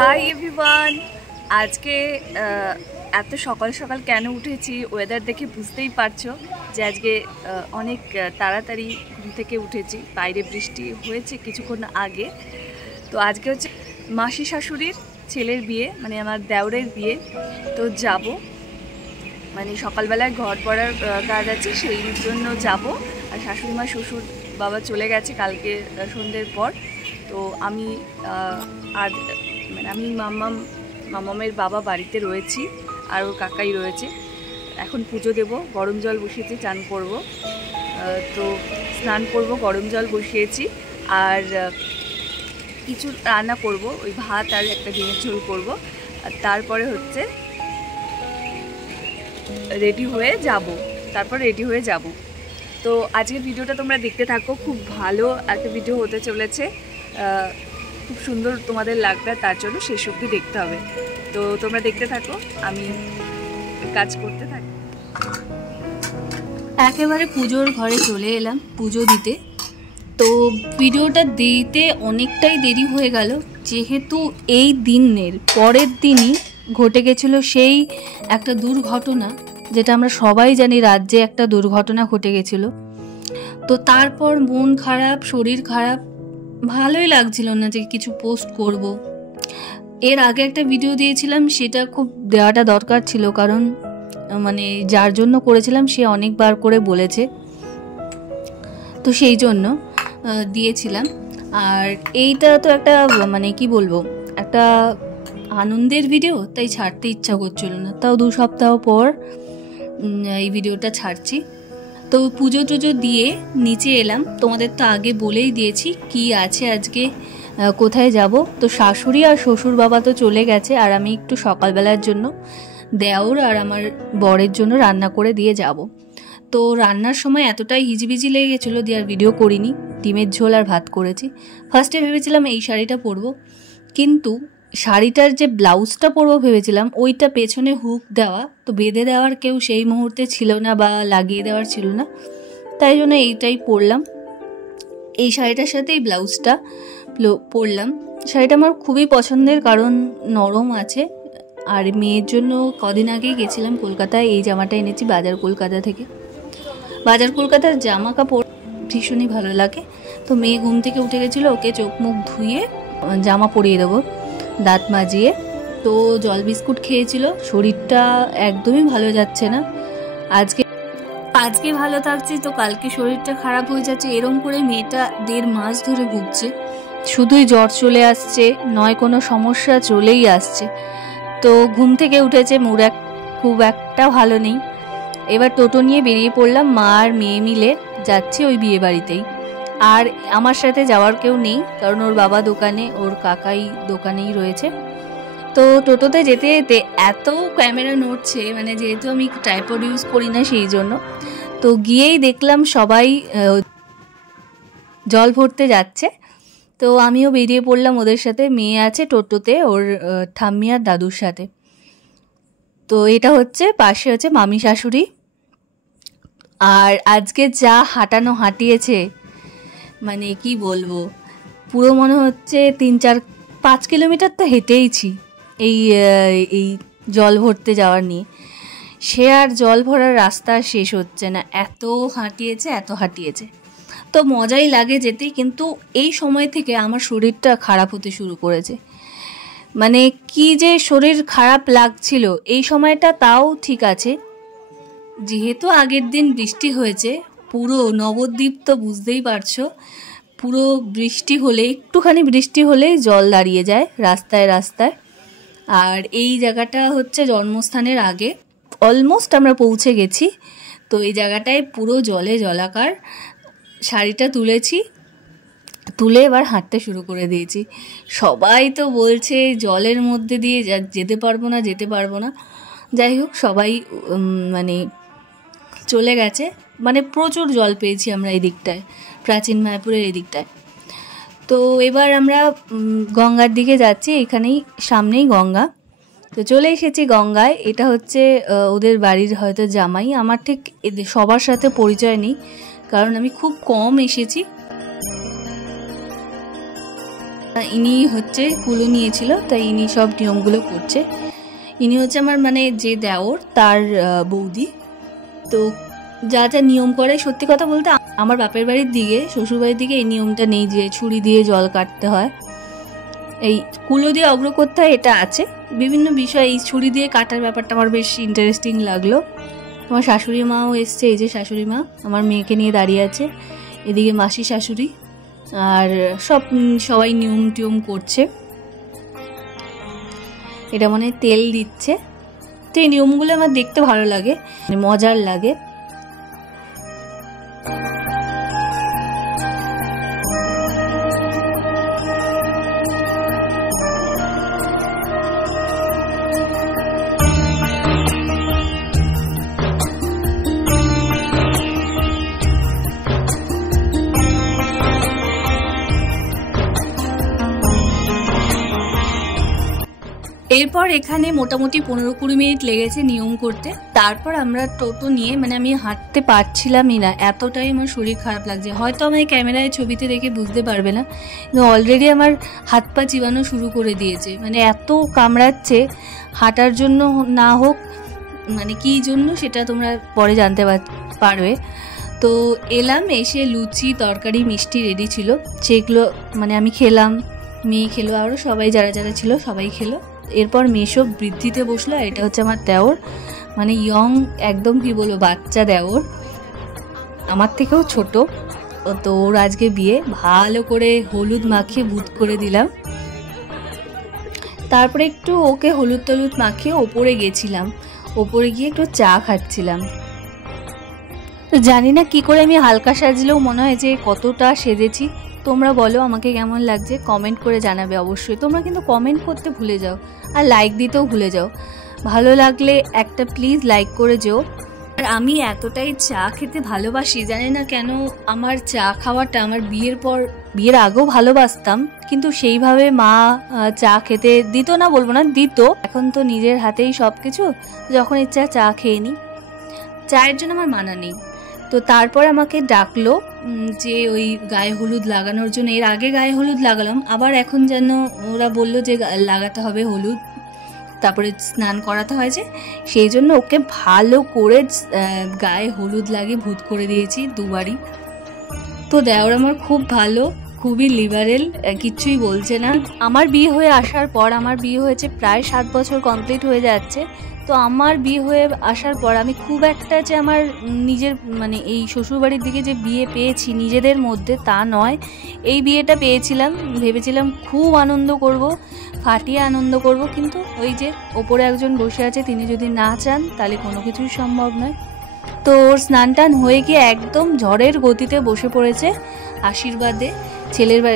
Hi everyone. আজকে এত সকাল সকাল কেন উঠেছি ওয়েদার দেখে বুঝতেই পারছো যে আজকে অনেক তাড়াতাড়ি ঘুম থেকে উঠেছি। বাইরে বৃষ্টি হয়েছে কিছুক্ষণ আগে। তো আজকে হচ্ছে মাসি শাশুড়ির ছেলের বিয়ে, মানে আমার দেওরের বিয়ে। তো যাব, মানে সকালবেলায় ঘর পড়ার কাজ আছে, সেই জন্য যাব। আর শাশুড়ি মা শ্বশুর বাবা চলে গেছে কালকে সন্ধ্যের পর। তো আমি আর মানে আমি মামামের বাবা বাড়িতে রয়েছি, আর ওর কাকাই রয়েছে। এখন পুজো দেব, গরম জল বসিয়েছি, চান করব। তো স্নান করব, গরম জল বসিয়েছি। আর কিছু রান্না করব, ওই ভাত আর একটা ডিমের ঝোল করব। আর তারপরে হচ্ছে রেডি হয়ে যাব। তো আজকের ভিডিওটা তোমরা দেখতে থাকো, খুব ভালো একটা ভিডিও হতে চলেছে, খুব সুন্দর তোমাদের লাগবে, তার জন্য শেষ অবধি দেখতে হবে। তো তোমরা দেখতে থাকো, আমি কাজ করতে থাকি। একেবারে পুজোর ঘরে চলে এলাম পুজো দিতে। তো ভিডিওটা দিতে অনেকটাই দেরি হয়ে গেল, যেহেতু এই দিনের পরের দিনই ঘটে গেছিলো সেই একটা দুর্ঘটনা, যেটা আমরা সবাই জানি রাজ্যে একটা দুর্ঘটনা ঘটে গেছিলো। তো তারপর মন খারাপ, শরীর খারাপ, ভালোই লাগছিল না যে কিছু পোস্ট করব। এর আগে একটা ভিডিও দিয়েছিলাম, সেটা খুব দেওয়াটা দরকার ছিল, কারণ মানে যার জন্য করেছিলাম সে অনেকবার করে বলেছে, তো সেই জন্য দিয়েছিলাম। আর এইটা তো একটা মানে কি বলবো, একটা আনন্দের ভিডিও, তাই ছাড়তে ইচ্ছা করছিল না। তাও 2 সপ্তাহ পর এই ভিডিওটা ছাড়ছি। তো পুজো টুজো দিয়ে নিচে এলাম, তোমাদের তো আগে বলেই দিয়েছি কি আছে আজকে, কোথায় যাব। তো শাশুড়ি আর শ্বশুর বাবা তো চলে গেছে, আর আমি একটু সকালবেলার জন্য দেওর আর আমার বরের জন্য রান্না করে দিয়ে যাব। তো রান্নার সময় এতটাই হিজিবিজি লেগে গেছিলো দিয়ে আর ভিডিও করিনি। ডিমের ঝোল আর ভাত করেছি। ফার্স্টে ভেবেছিলাম এই শাড়িটা পরবো, কিন্তু শাড়িটার যে ব্লাউজটা পরবো ভেবেছিলাম, ওইটা পেছনে হুক দেওয়া, তো বেঁধে দেওয়ার কেউ সেই মুহূর্তে ছিল না বা লাগিয়ে দেওয়ার ছিল না, তাই জন্য এইটাই পরলাম। এই শাড়িটার সাথে এই ব্লাউজটা পরলাম। শাড়িটা আমার খুবই পছন্দের, কারণ নরম আছে। আর মেয়ের জন্য কদিন আগেই গেছিলাম কলকাতায়, এই জামাটা এনেছি বাজার কলকাতা থেকে। বাজার কলকাতার জামা কাপড় ভীষণই ভালো লাগে। তো মেয়ে ঘুম থেকে উঠে গেছিলো, ওকে চোখ মুখ ধুয়ে জামা পরিয়ে দেবো, দাঁত মাজিয়ে। তো জল বিস্কুট খেয়েছিল, শরীরটা একদমই ভালো যাচ্ছে না। আজকে ভালো থাকছে, তো কালকে শরীরটা খারাপ হয়ে যাচ্ছে। এরম করে মেয়েটা 1.5 মাস ধরে ভুগছে, শুধুই জ্বর চলে আসছে, নয় কোনো সমস্যা চলেই আসছে। তো ঘুম থেকে উঠেছে, মুড খুব একটা ভালো নেই। এবার টোটো নিয়ে বেরিয়ে পড়লাম, মা আর মেয়ে মিলে যাচ্ছি ওই বিয়ে বাড়িতেই। আর আমার সাথে যাওয়ার কেউ নেই, কারণ ওর বাবা দোকানে, ওর কাকাই দোকানেই রয়েছে। তো টোটোতে যেতে যেতে এত ক্যামেরা নড়ছে, মানে যেহেতু আমি ট্রাইপড ইউজ করি না সেই জন্য। তো গিয়েই দেখলাম সবাই জল ভরতে যাচ্ছে, তো আমিও বেরিয়ে পড়লাম ওদের সাথে। মেয়ে আছে টোটোতে ওর ঠাম্মি আর দাদুর সাথে। তো এটা হচ্ছে পাশে হচ্ছে মামি শাশুড়ি। আর আজকে যা হাঁটিয়েছে, মানে কি বলবো, পুরো মনে হচ্ছে 3-4-5 কিলোমিটার তো হেঁটেইছি এই জল ভরতে যাওয়ার নিয়ে। সে আর জল ভরার রাস্তা শেষ হচ্ছে না, এত হাঁটিয়েছে। তো মজাই লাগে যেতে, কিন্তু এই সময় থেকে আমার শরীরটা খারাপ হতে শুরু করেছে। মানে কি যে শরীর খারাপ লাগছিল এই সময়টা, তাও ঠিক আছে, যেহেতু আগের দিন বৃষ্টি হয়েছে। পুরো নবদ্বীপ তো বুঝতেই পারছো, পুরো বৃষ্টি হলে, একটুখানি বৃষ্টি হলেই জল দাঁড়িয়ে যায় রাস্তায় রাস্তায়। আর এই জায়গাটা হচ্ছে জন্মস্থানের আগে, অলমোস্ট আমরা পৌঁছে গেছি। তো এই জায়গাটায় পুরো জলে জলাকার। শাড়িটা তুলে এবার হাঁটতে শুরু করে দিয়েছি। সবাই তো বলছে জলের মধ্যে দিয়ে যেতে পারবো না। যাই হোক, সবাই মানে চলে গেছে, মানে প্রচুর জল পেয়েছি আমরা এই দিকটায়, প্রাচীন মায়াপুরের এই দিকটায়। তো এবার আমরা গঙ্গার দিকে যাচ্ছি, এখানেই সামনেই গঙ্গা। তো চলে এসেছি গঙ্গায়। এটা হচ্ছে ওদের বাড়ির হয়তো জামাই। আমার ঠিক সবার সাথে পরিচয় নেই, কারণ আমি খুব কম এসেছি। ইনি হচ্ছে কুলো নিয়েছিল, তাই ইনি সব নিয়মগুলো করছে। ইনি হচ্ছে আমার মানে যে দেওর তার বৌদি। তো যা যা নিয়ম করে, সত্যি কথা বলতে আমার বাপের বাড়ির দিকে, শ্বশুরবাড়ির দিকে এই নিয়মটা নেই যে ছুরি দিয়ে জল কাটতে হয়, এই কুলো দিয়ে অগ্র করতে হয়, এটা আছে। বিভিন্ন বিষয় এই ছুরি দিয়ে কাটার ব্যাপারটা আমার বেশ ইন্টারেস্টিং লাগলো। আমার শাশুড়ি মাও এসছে, এই যে শাশুড়ি মা আমার মেয়েকে নিয়ে দাঁড়িয়ে আছে, এদিকে মাসি শাশুড়ি, আর সবাই নিয়ম টিয়ম করছে। এটা মানে তেল দিচ্ছে। তো এই নিয়মগুলো আমার দেখতে ভালো লাগে, মজার লাগে। এরপর এখানে মোটামুটি 15-20 মিনিট লেগেছে নিয়ম করতে। তারপর আমরা টোটো নিয়ে, মানে আমি হাঁটতে পারছিলামই না, এতটাই আমার শরীর খারাপ লাগছে। হয়তো আমি ক্যামেরায় ছবিতে দেখে বুঝতে পারবে না, কিন্তু অলরেডি আমার হাত পা চিবানো শুরু করে দিয়েছে, মানে এত কামড়াচ্ছে। হাঁটার জন্য না হোক, মানে কী জন্য সেটা তোমরা পরে জানতে পারবে। তো এলাম, এসে লুচি তরকারি মিষ্টি রেডি ছিল, সেগুলো মানে আমি খেলাম, মেয়ে খেলো, আরও সবাই যারা যারা ছিল সবাই খেলো। এরপর মেশো বৃদ্ধিতে বসলো, আর এটা হচ্ছে আমার দেওর, মানে ইয়ং একদম, কি বলবো, বাচ্চা দেওর, আমার থেকেও ছোট। তো ওর আজকে বিয়ে, ভালো করে হলুদ মাখিয়ে ভূত করে দিলাম। তারপরে একটু ওকে হলুদ টলুদ মাখিয়ে ওপরে গেছিলাম, ওপরে গিয়ে একটু চা খাচ্ছিলাম। তো জানি না কি করে আমি হালকা সাজলেও মনে হয় যে কতটা সেজেছি। তোমরা বলো আমাকে কেমন লাগছে, কমেন্ট করে জানাবে অবশ্যই। তোমরা কিন্তু কমেন্ট করতে ভুলে যাও, আর লাইক দিতেও ভুলে যাও। ভালো লাগলে একটা প্লিজ লাইক করে যেও। আর আমি এতটাই চা খেতে ভালোবাসি, জানি না কেন আমার চা খাওয়াটা, আমার বিয়ের আগেও ভালোবাসতাম, কিন্তু সেইভাবে মা চা খেতে দিত না, বলবো না, দিত। এখন তো নিজের হাতেই সব কিছু, যখন ইচ্ছা চা খেয়ে নিই, চায়ের জন্য আমার মানা নেই। তো তারপর আমাকে ডাকলো যে ওই গায়ে হলুদ লাগানোর জন্য। এর আগে গায়ে হলুদ লাগালাম, আবার এখন যেন ওরা বললো যে লাগাতে হবে হলুদ, তারপরে স্নান করাতে হয় যে, সেই জন্য ওকে ভালো করে গায়ে হলুদ লাগিয়ে ভূত করে দিয়েছি দুবারই। তো দেওর আমার খুব ভালো, খুবই লিবারেল, কিচ্ছুই বলছে না। আমার বিয়ে হয়ে আসার পর, আমার বিয়ে হয়েছে প্রায় 7 বছর কমপ্লিট হয়ে যাচ্ছে। তো আমার বিয়ে হয়ে আসার পর আমি খুব একটা যে আমার নিজের মানে এই শ্বশুরবাড়ির দিকে যে বিয়ে পেয়েছি নিজেদের মধ্যে, তা নয়। এই বিয়েটা পেয়েছিলাম, ভেবেছিলাম খুব আনন্দ করব, ফাটিয়ে আনন্দ করব, কিন্তু ওই যে ওপরে একজন বসে আছে, তিনি যদি না চান তাহলে কোনো কিছুই সম্ভব নয়। তো ওর স্নান টান হয়ে গিয়ে একদম ঝড়ের গতিতে বসে পড়েছে আশীর্বাদে।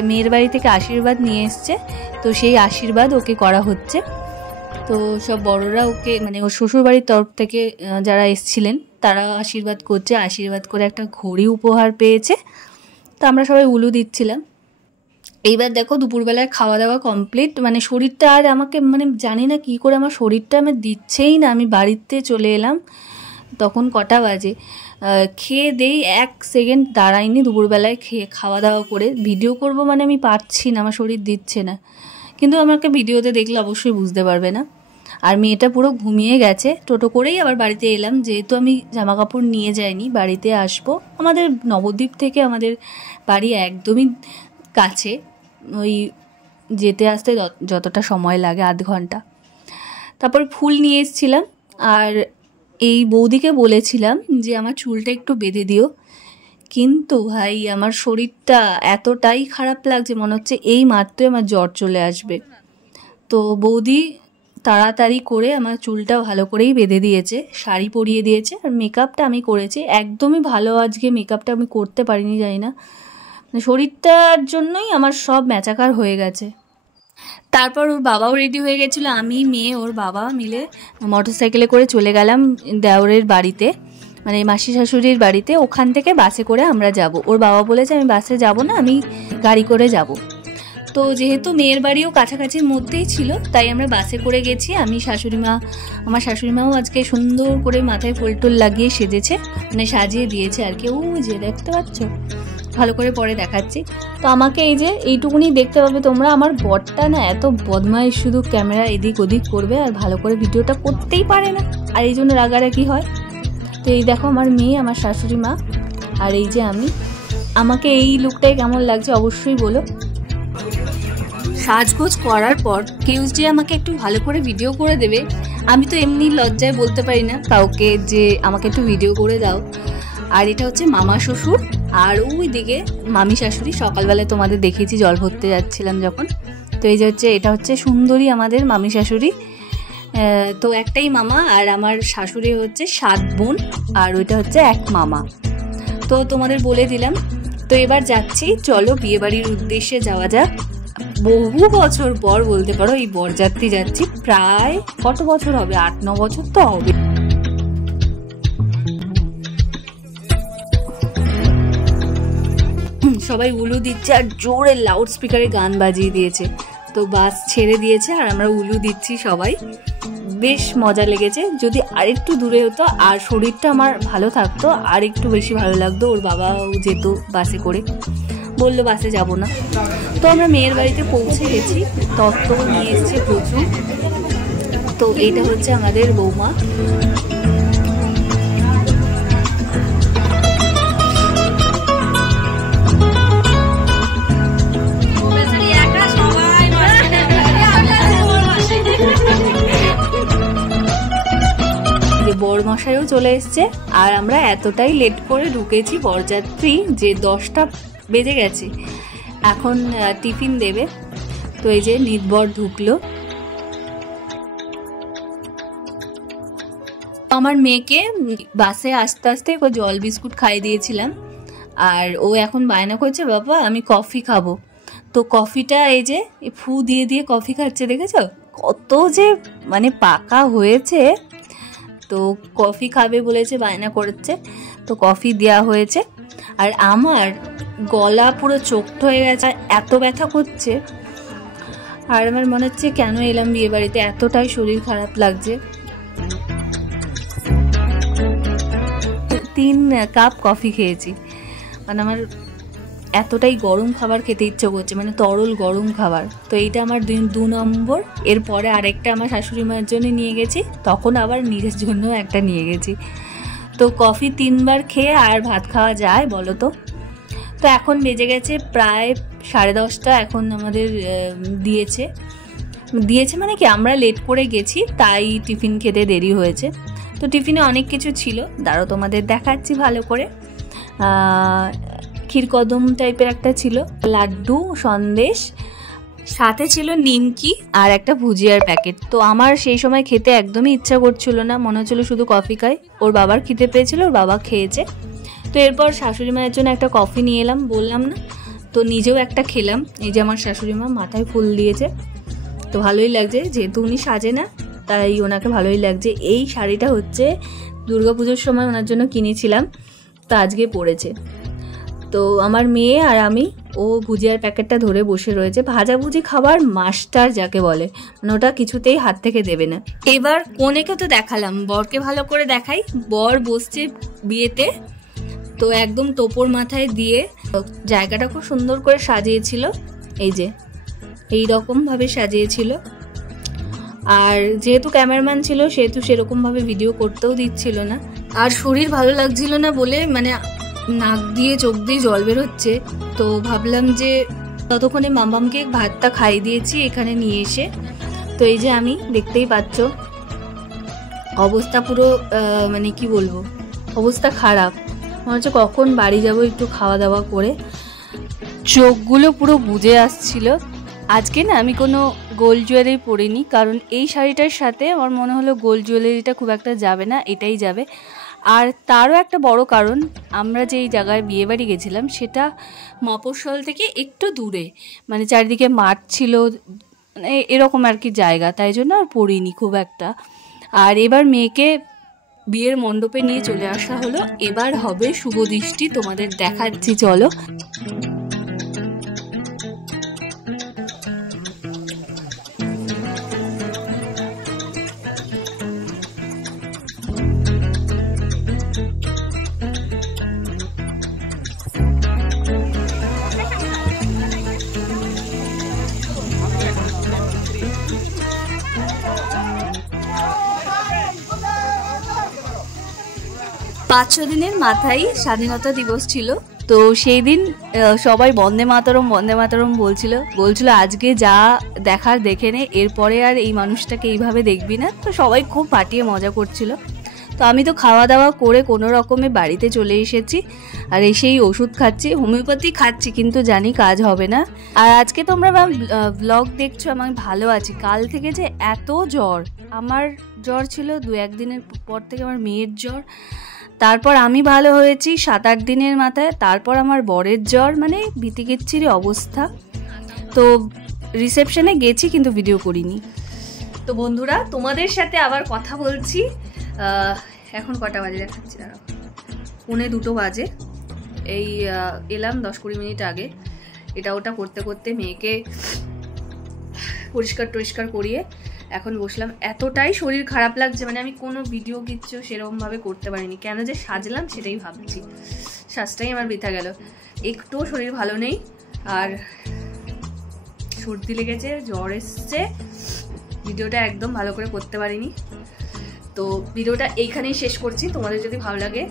মেয়ের বাড়ি থেকে আশীর্বাদ নিয়ে এসছে, তো সেই আশীর্বাদ ওকে করা হচ্ছে। তো সব বড়রা ওকে, মানে ওর শ্বশুরবাড়ির তরফ থেকে যারা এসছিলেন তারা আশীর্বাদ করছে। আশীর্বাদ করে একটা ঘড়ি উপহার পেয়েছে। তো আমরা সবাই উলু দিচ্ছিলাম। এইবার দেখো দুপুরবেলায় খাওয়া দাওয়া কমপ্লিট, মানে শরীরটা আর আমাকে, মানে জানি না কী করে আমার শরীরটা আমার দিচ্ছেই না। আমি বাড়িতে চলে এলাম, তখন কটা বাজে, খেয়ে দেই 1 সেকেন্ড দাঁড়াইনি দুপুরবেলায় খাওয়া দাওয়া করে ভিডিও করব, মানে আমি পারছি না, আমার শরীর দিচ্ছে না। কিন্তু আমাকে ভিডিওতে দেখলে অবশ্যই বুঝতে পারবে না। আর মেয়েটা পুরো ঘুমিয়ে গেছে। টোটো করেই আবার বাড়িতে এলাম, যেহেতু আমি জামা কাপড় নিয়ে যাইনি, বাড়িতে আসবো। আমাদের নবদ্বীপ থেকে আমাদের বাড়ি একদমই কাছে, ওই যেতে আসতে যতটা সময় লাগে 1/2 ঘন্টা। তারপর ফুল নিয়ে এসেছিলাম, আর এই বৌদিকে বলেছিলাম যে আমার চুলটা একটু বেঁধে দিও, কিন্তু ভাই আমার শরীরটা এতটাই খারাপ লাগছে, মনে হচ্ছে এই মাত্রই আমার জ্বর চলে আসবে। তো বৌদি তাড়াতাড়ি করে আমার চুলটা ভালো করেই বেঁধে দিয়েছে, শাড়ি পরিয়ে দিয়েছে, আর মেকআপটা আমি করেছি। একদমই ভালো আজকে মেকআপটা আমি করতে পারিনি, জানি না, শরীরটার জন্যই আমার সব ম্যাচাকার হয়ে গেছে। তারপর ওর বাবাও রেডি হয়ে গেছিলো, আমি, মেয়ে, ওর বাবা মিলে মোটরসাইকেলে করে চলে গেলাম দেওরের বাড়িতে, মানে মাসি শাশুড়ির বাড়িতে। ওখান থেকে বাসে করে আমরা যাব। ওর বাবা বলেছে আমি বাসে যাব না, আমি গাড়ি করে যাব। তো যেহেতু মেয়ের বাড়িও কাছাকাছির মধ্যেই ছিল, তাই আমরা বাসে করে গেছি। আমার শাশুড়ি মাও আজকে সুন্দর করে মাথায় ফুল টুল লাগিয়ে সেজেছে, মানে সাজিয়ে দিয়েছে আর কি। ও যে দেখতে পাচ্ছ, ভালো করে পরে দেখাচ্ছি। তো আমাকে এই যে এইটুকুনি দেখতে পাবে তোমরা। আমার বরটা না এত বদমাইশ, শুধু ক্যামেরা এদিক ওদিক করবে আর ভালো করে ভিডিওটা করতেই পারে না, আর এই জন্য রাগারাগি হয়। তো এই দেখো আমার মেয়ে, আমার শাশুড়ি মা, আর এই যে আমি। আমাকে এই লুকটাই কেমন লাগছে অবশ্যই বলো। সাজগোজ করার পর কেউ যে আমাকে একটু ভালো করে ভিডিও করে দেবে, আমি তো এমনি লজ্জায় বলতে পারি না কাউকে যে আমাকে একটু ভিডিও করে দাও। আর এটা হচ্ছে মামা শ্বশুর, আর ওই দিকে মামি শাশুড়ি। সকালবেলায় তোমাদের দেখিয়েছি জল ভরতে যাচ্ছিলাম যখন। তো এই যে হচ্ছে, এটা হচ্ছে সুন্দরী আমাদের মামি শাশুড়ি। তো একটাই মামা, আর আমার শাশুড়ি হচ্ছে 7 বোন, আর ওইটা হচ্ছে এক মামা। তো তোমাদের বলে দিলাম। তো এবার যাচ্ছি, চলো বিয়েবাড়ির উদ্দেশ্যে যাওয়া যাক। বহু বছর পর বলতে পারো এই বরযাত্রী যাচ্ছি। প্রায় কত বছর হবে, 8-9 বছর তো হবে। সবাই উলু দিচ্ছে আর জোরে লাউড স্পিকারে গান বাজিয়ে দিয়েছে। তো বাস ছেড়ে দিয়েছে আর আমরা উলু দিচ্ছি সবাই। বেশ মজা লেগেছে। যদি আরেকটু দূরে হতো আর শরীরটা আমার ভালো থাকতো, আর একটু বেশি ভালো লাগতো। ওর বাবাও যেত বাসে করে, বললো বাসে যাব না। তো আমরা মেয়ের বাড়িতে পৌঁছে গেছি। তত্ত্ব নিয়ে এসছে প্রচুর। তো এটা হচ্ছে আমাদের বৌমা। বরমশাইও চলে এসছে, আর আমরা এতটাই লেট করে ঢুকেছি বরযাত্রী যে 10টা বেজে গেছে। এখন টিফিন দেবে। তো এই যে নিতবর ঢুকলো। আমার মেয়েকে বাসে আস্তে আস্তে জল বিস্কুট খাইয়ে দিয়েছিলাম, আর ও এখন বায়না করছে বাবা আমি কফি খাবো। তো কফিটা এই যে ফু দিয়ে দিয়ে কফি খাচ্ছে, দেখেছো কত যে মানে পাকা হয়েছে। তো কফি খাবে বলেছে, বায়না করেছে, তো কফি দেওয়া হয়েছে। আর আমার গলা পুরো চোখট হয়ে গেছে, এত ব্যথা করছে। আর আমার মনে হচ্ছে কেন এলাম বিয়ে বাড়িতে, এতটাই শরীর খারাপ লাগছে। 3 কাপ কফি খেয়েছি। মানে আমার এতটাই গরম খাবার খেতে ইচ্ছে করছে, মানে তরল গরম খাবার। তো এইটা আমার 2 নম্বর। এরপরে আরেকটা আমার শাশুড়ি মায়ের জন্য নিয়ে গেছি, তখন আবার নিজের জন্য একটা নিয়ে গেছি। তো কফি 3 বার খেয়ে আর ভাত খাওয়া যায় বলো তো? তো এখন বেজে গেছে প্রায় 10:30। এখন আমাদের দিয়েছে মানে কি আমরা লেট করে গেছি, তাই টিফিন খেতে দেরি হয়েছে। তো টিফিনে অনেক কিছু ছিল, দাঁড়াও তোমাদের দেখাচ্ছি ভালো করে। ক্ষীরকদম টাইপের একটা ছিল, লাড্ডু, সন্দেশ, সাথে ছিল নিমকি আর একটা ভুজিয়ার প্যাকেট। তো আমার সেই সময় খেতে একদমই ইচ্ছা করছিল না, মনে হচ্ছিল শুধু কফি খাই। ওর বাবার খিদে পেয়েছিল, ওর বাবা খেয়েছে। তো এরপর শাশুড়ি মায়ের জন্য একটা কফি নিয়ে এলাম, বললাম না? তো নিজেও একটা খেলাম। এই যে আমার শাশুড়ি মা মাথায় ফুল দিয়েছে, তো ভালোই লাগছে। যেহেতু উনি সাজে না, তাই ওনাকে ভালোই লাগছে। এই শাড়িটা হচ্ছে দুর্গাপুজোর সময় ওনার জন্য কিনেছিলাম, তো আজকে পরেছে। তো আমার মেয়ে আর আমি, ও ভুজিয়ার প্যাকেটটা ধরে বসে রয়েছে। ভাজাভুজি খাবার মাস্টার যাকে বলে, মানে ওটা কিছুতেই হাত থেকে দেবে না। এবার কনেকে তো দেখালাম, বরকে ভালো করে দেখাই। বর বসছে বিয়েতে, তো একদম টোপর মাথায় দিয়ে জায়গাটা খুব সুন্দর করে সাজিয়েছিল। এই যে এই রকম ভাবে সাজিয়েছিল। আর যেহেতু ক্যামেরাম্যান ছিল, সেহেতু সেরকম ভাবে ভিডিও করতেও দিচ্ছিল না। আর শরীর ভালো লাগছিল না বলে মানে নাক দিয়ে চোখ দিয়ে জল বেরোচ্ছে। তো ভাবলাম যে ততক্ষণে মামামকে ভাতটা খাইয়ে দিয়েছি এখানে নিয়ে এসে। তো এই যে আমি, দেখতেই পাচ্ছ অবস্থা পুরো মানে কি বলবো, অবস্থা খারাপ। মনে হচ্ছে কখন বাড়ি যাব একটু খাওয়া দাওয়া করে। চোখগুলো পুরো বুজে আসছিল। আজকে না আমি কোনো গোল্ড জুয়েলারি পরিনি, কারণ এই শাড়িটার সাথে আমার মনে হলো গোল্ড জুয়েলারিটা খুব একটা যাবে না, এটাই যাবে। আর তারও একটা বড় কারণ, আমরা যেই জায়গায় বিয়েবাড়ি গেছিলাম সেটা মফস্বল থেকে একটু দূরে, মানে চারিদিকে মাঠ ছিল, এরকম আর কি জায়গা, তাই জন্য আর পরিনি খুব একটা। আর এবার মেয়েকে বিয়ের মণ্ডপে নিয়ে চলে আসা হলো। এবার হবে শুভ দৃষ্টি, তোমাদের দেখাচ্ছি চলো। 5-6 দিনের মাথায় স্বাধীনতা দিবস ছিল। তো সেই দিন সবাই বন্দে মাতরম বলছিল আজকে যা দেখার দেখে নে, এরপরে আর এই মানুষটাকে এইভাবে দেখবি না। তো সবাই খুব ফাটিয়ে মজা করছিল। তো আমি তো খাওয়া দাওয়া করে কোনো রকমে বাড়িতে চলে এসেছি, আর এসেই ওষুধ খাচ্ছি, হোমিওপ্যাথি খাচ্ছি, কিন্তু জানি কাজ হবে না। আর আজকে তোমরা ব্লগ দেখছো, আমি ভালো আছি। কাল থেকে যে এত জ্বর, আমার জ্বর ছিল 2-1 দিনের পর থেকে আমার মেয়ের জ্বর, তারপর আমি ভালো হয়েছি 7-8 দিনের মাথায়, তারপর আমার বরের জ্বর, মানে ভীতিকিচ্ছিরি অবস্থা। তো রিসেপশনে গেছি কিন্তু ভিডিও করিনি। তো বন্ধুরা, তোমাদের সাথে আবার কথা বলছি। এখন কটা বাজে দেখাচ্ছি, দাঁড়াও, 1:45 বাজে। এই এলাম 10-20 মিনিট আগে। এটা ওটা করতে করতে মেয়েকে পরিষ্কার করিয়ে এখন বসলাম। এতটাই শরীর খারাপ লাগছে, মানে আমি কোনো ভিডিও কিচ্ছু সেরকমভাবে করতে পারিনি। কেন যে সাজলাম সেটাই ভাবছি, সাজটাই আমার বৃথা গেল। একটুও শরীর ভালো নেই, আর সর্দি লেগেছে, জ্বর এসছে, ভিডিওটা একদম ভালো করে করতে পারিনি। তো ভিডিওটা এইখানেই শেষ করছি। তোমাদের যদি ভালো লাগে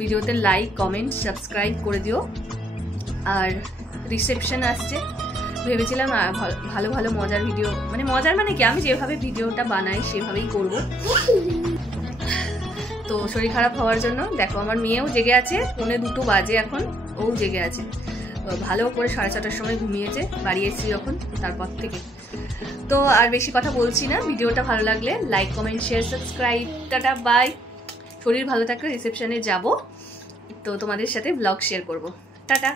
ভিডিওতে লাইক, কমেন্ট, সাবস্ক্রাইব করে দিও। আর রিসেপশন আসছে, ভেবেছিলাম ভালো ভালো মজার ভিডিও, মানে মজার মানে কি, আমি যেভাবে ভিডিওটা বানাই সেভাবেই করব। তো শরীর খারাপ হওয়ার জন্য দেখো আমার মেয়েও জেগে আছে, 1:45 বাজে এখন, ও জেগে আছে। ভালো করে 6:30টার সময় ঘুমিয়েছে বাড়ি এসেছি যখন, তারপর থেকে। তো আর বেশি কথা বলছি না। ভিডিওটা ভালো লাগলে like, comment, share, subscribe. Tata, bye. শরীর ভালো থাকলে রিসেপশনে যাব, তো তোমাদের সাথে ব্লগ শেয়ার করব। টাটা।